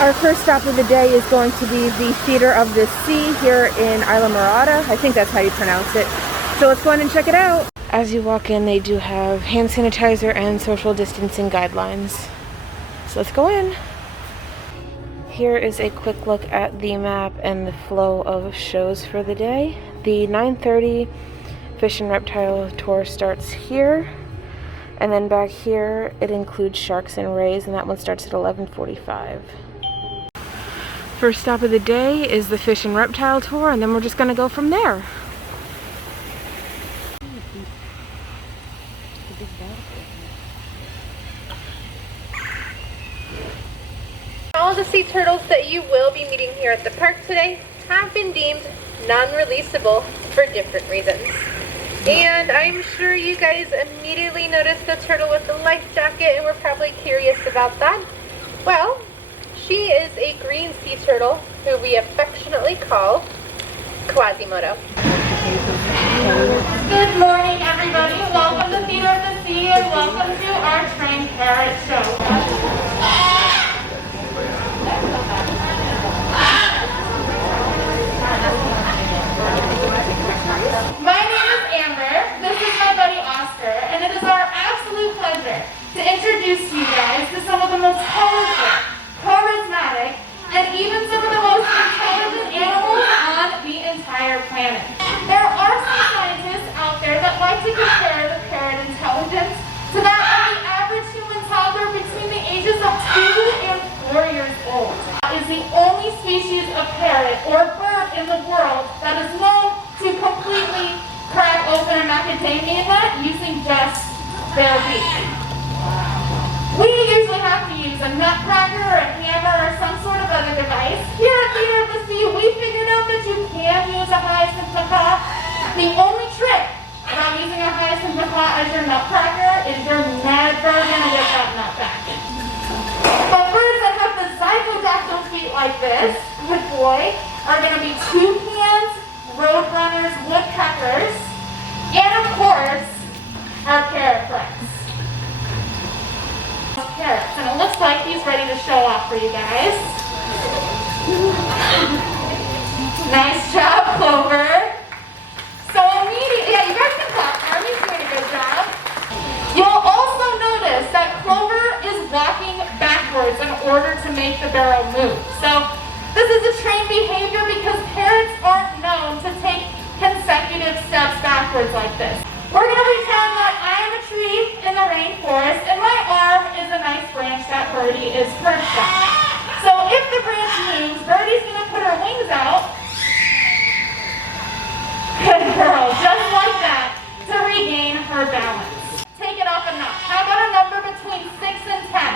Our first stop of the day is going to be the Theater of the Sea here in Islamorada. I think that's how you pronounce it. So let's go in and check it out. As you walk in, they do have hand sanitizer and social distancing guidelines. So let's go in. Here is a quick look at the map and the flow of shows for the day. The 9:30 Fish and Reptile Tour starts here. And then back here, it includes Sharks and Rays, and that one starts at 11:45. First stop of the day is the Fish and Reptile Tour, and then we're just gonna go from there. All the sea turtles that you will be meeting here at the park today have been deemed non-releasable for different reasons. And I'm sure you guys immediately noticed the turtle with the life jacket and were probably curious about that. Well, she is a green sea turtle who we affectionately call Quasimodo. Good morning, everybody. Welcome to Theater of the Sea and welcome to our trained Parrot Show. My name is Amber. This is my buddy Oscar, and it is our absolute pleasure to introduce you guys to some of the most colorful, charismatic, and even some of the most intelligent animals on the entire planet. There are some scientists out there that like to compare the parrot intelligence to that of the average human toddler between the ages of 2 and 4 years old. It is the only species of parrot or bird in the world that is known to completely crack open a macadamia nut using just their beak. We usually have to use a nutcracker or a hammer or some sort of other device. Here at Theater of the Sea, we figured out that you can use a hyacinth macaw. The only trick about using a hyacinth macaw as your nutcracker is you're never going to get that nut back. But birds that have the zygodactyl feet like this, good boy, are going to be toucans, roadrunners, woodpeckers, and of course, our parrotflex. Parrots, and it looks like he's ready to show off for you guys. Nice job, Clover. So immediately, yeah, you guys can clap. Army's doing a good job. You'll also notice that Clover is walking backwards in order to make the barrel move. So this is a trained behavior because parrots aren't known to take consecutive steps backwards like this. We're going to pretend that I am a tree in the rainforest and my arm is a nice branch that Birdie is perched on. So if the branch moves, Birdie's going to put her wings out. Good girl, just like that, to regain her balance. Take it off a notch. How about a number between 6 and 10?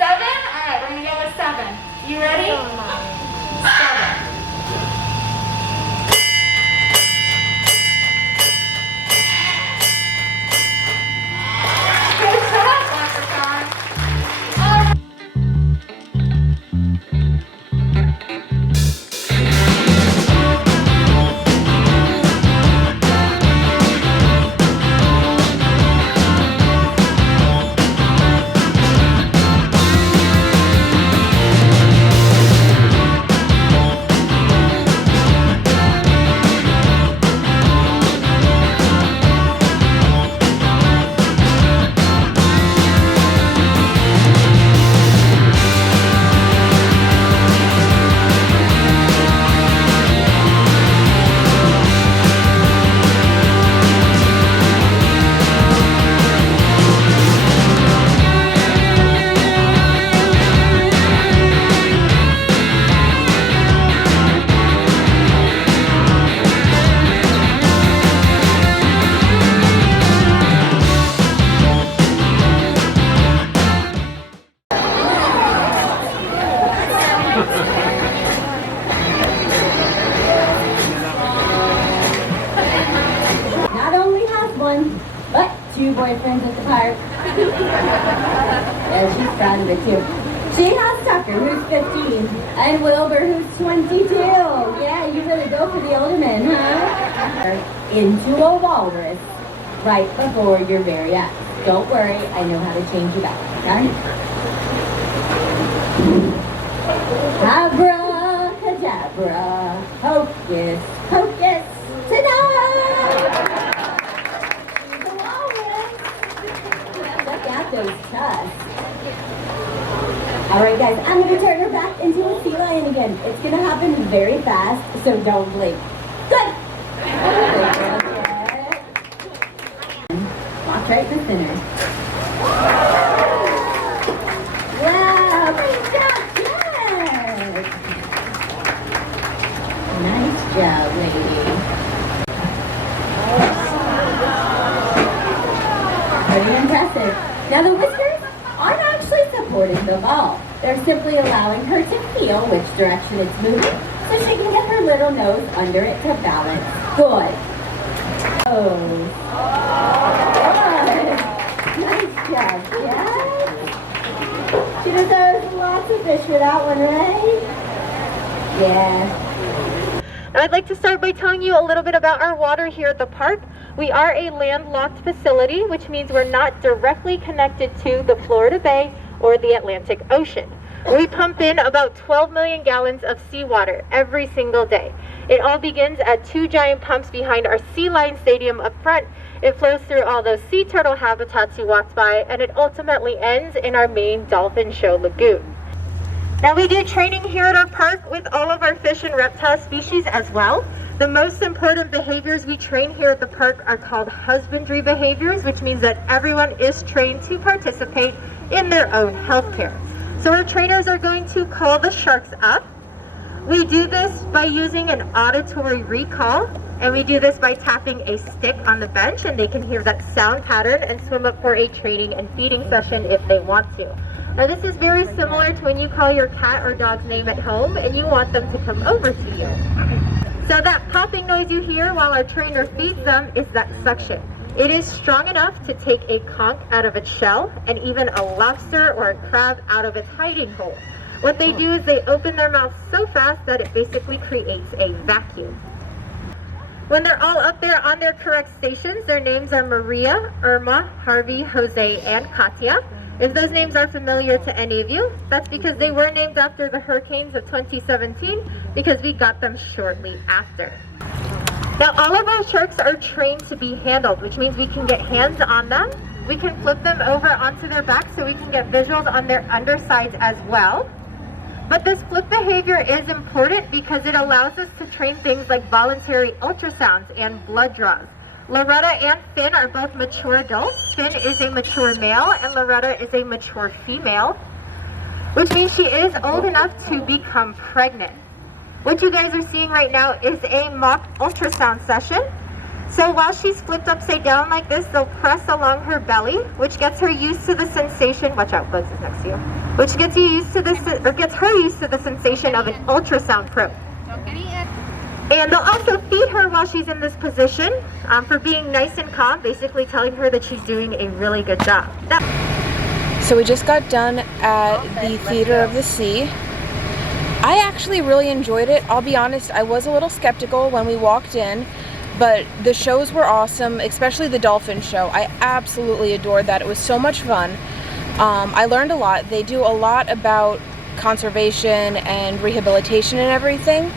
7? Alright, we're going to go with 7. You ready? 7. boyfriends at the park. Yeah, she's proud of it too. She has Tucker, who's 15, and Wilbur, who's 22. Yeah, you really go for the older men, huh? Into a walrus right before your very eyes. Don't worry, I know how to change you back, okay? Abracadabra, hocus pocus, ta-da! The walrus. Look at those tusks. All right, guys, I'm going to turn her back into a sea lion again. It's going to happen very fast, so don't blink. Good. Walk right in the center. Wow, great job, good. Nice job, lady. Pretty impressive. Now the whiskers aren't actually supporting the ball. They're simply allowing her to feel which direction it's moving so she can get her little nose under it to balance. Good. Oh. Nice job, yeah. She deserves lots of fish for that one, right? Yeah. Now I'd like to start by telling you a little bit about our water here at the park. We are a landlocked facility, which means we're not directly connected to the Florida Bay or the Atlantic Ocean. We pump in about 12 million gallons of seawater every single day. It all begins at 2 giant pumps behind our Sea Lion Stadium up front. It flows through all those sea turtle habitats you walked by, and it ultimately ends in our main Dolphin Show lagoon. Now we do training here at our park with all of our fish and reptile species as well. The most important behaviors we train here at the park are called husbandry behaviors, which means that everyone is trained to participate in their own healthcare. So our trainers are going to call the sharks up. We do this by using an auditory recall, and we do this by tapping a stick on the bench, and they can hear that sound pattern and swim up for a training and feeding session if they want to. Now this is very similar to when you call your cat or dog's name at home and you want them to come over to you. So that popping noise you hear while our trainer feeds them is that suction. It is strong enough to take a conch out of its shell and even a lobster or a crab out of its hiding hole. What they do is they open their mouth so fast that it basically creates a vacuum. When they're all up there on their correct stations, their names are Maria, Irma, Harvey, Jose, and Katia. If those names are familiar to any of you, that's because they were named after the hurricanes of 2017 because we got them shortly after. Now all of our sharks are trained to be handled, which means we can get hands on them. We can flip them over onto their back so we can get visuals on their undersides as well. But this flip behavior is important because it allows us to train things like voluntary ultrasounds and blood draws. Loretta and Finn are both mature adults. Finn is a mature male and Loretta is a mature female, which means she is old enough to become pregnant. What you guys are seeing right now is a mock ultrasound session. So while she's flipped upside down like this, they'll press along her belly, which gets her used to the sensation, watch out, Bugs is next to you, which gets you used to this, or gets her used to the sensation of an ultrasound probe. And they'll also feed her while she's in this position for being nice and calm, basically telling her that she's doing a really good job. So we just got done at the Theater of the Sea. I actually really enjoyed it. I'll be honest, I was a little skeptical when we walked in, but the shows were awesome, especially the Dolphin Show. I absolutely adored that. It was so much fun. I learned a lot. They do a lot about conservation and rehabilitation and everything.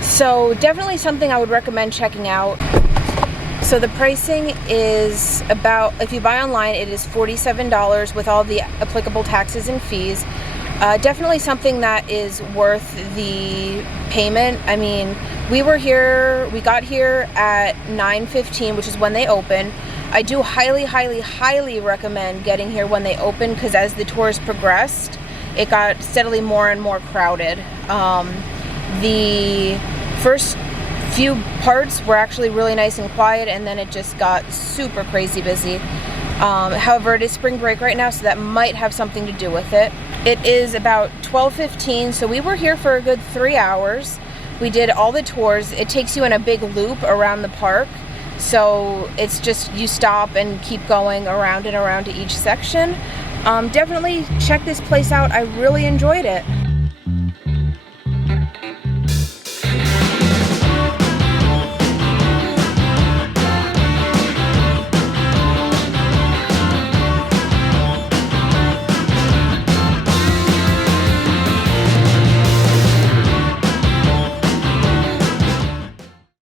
So definitely something I would recommend checking out. So the pricing is about, if you buy online, it is $47 with all the applicable taxes and fees. Definitely something that is worth the payment. I mean, we got here at 9:15, which is when they open. I do highly, highly, highly recommend getting here when they open because as the tours progressed, it got steadily more and more crowded. The first few parts were actually really nice and quiet, and then it just got super crazy busy. However, it is spring break right now, so that might have something to do with it. It is about 12:15, so we were here for a good 3 hours. We did all the tours. It takes you in a big loop around the park, so it's just you stop and keep going around and around to each section. Definitely check this place out. I really enjoyed it.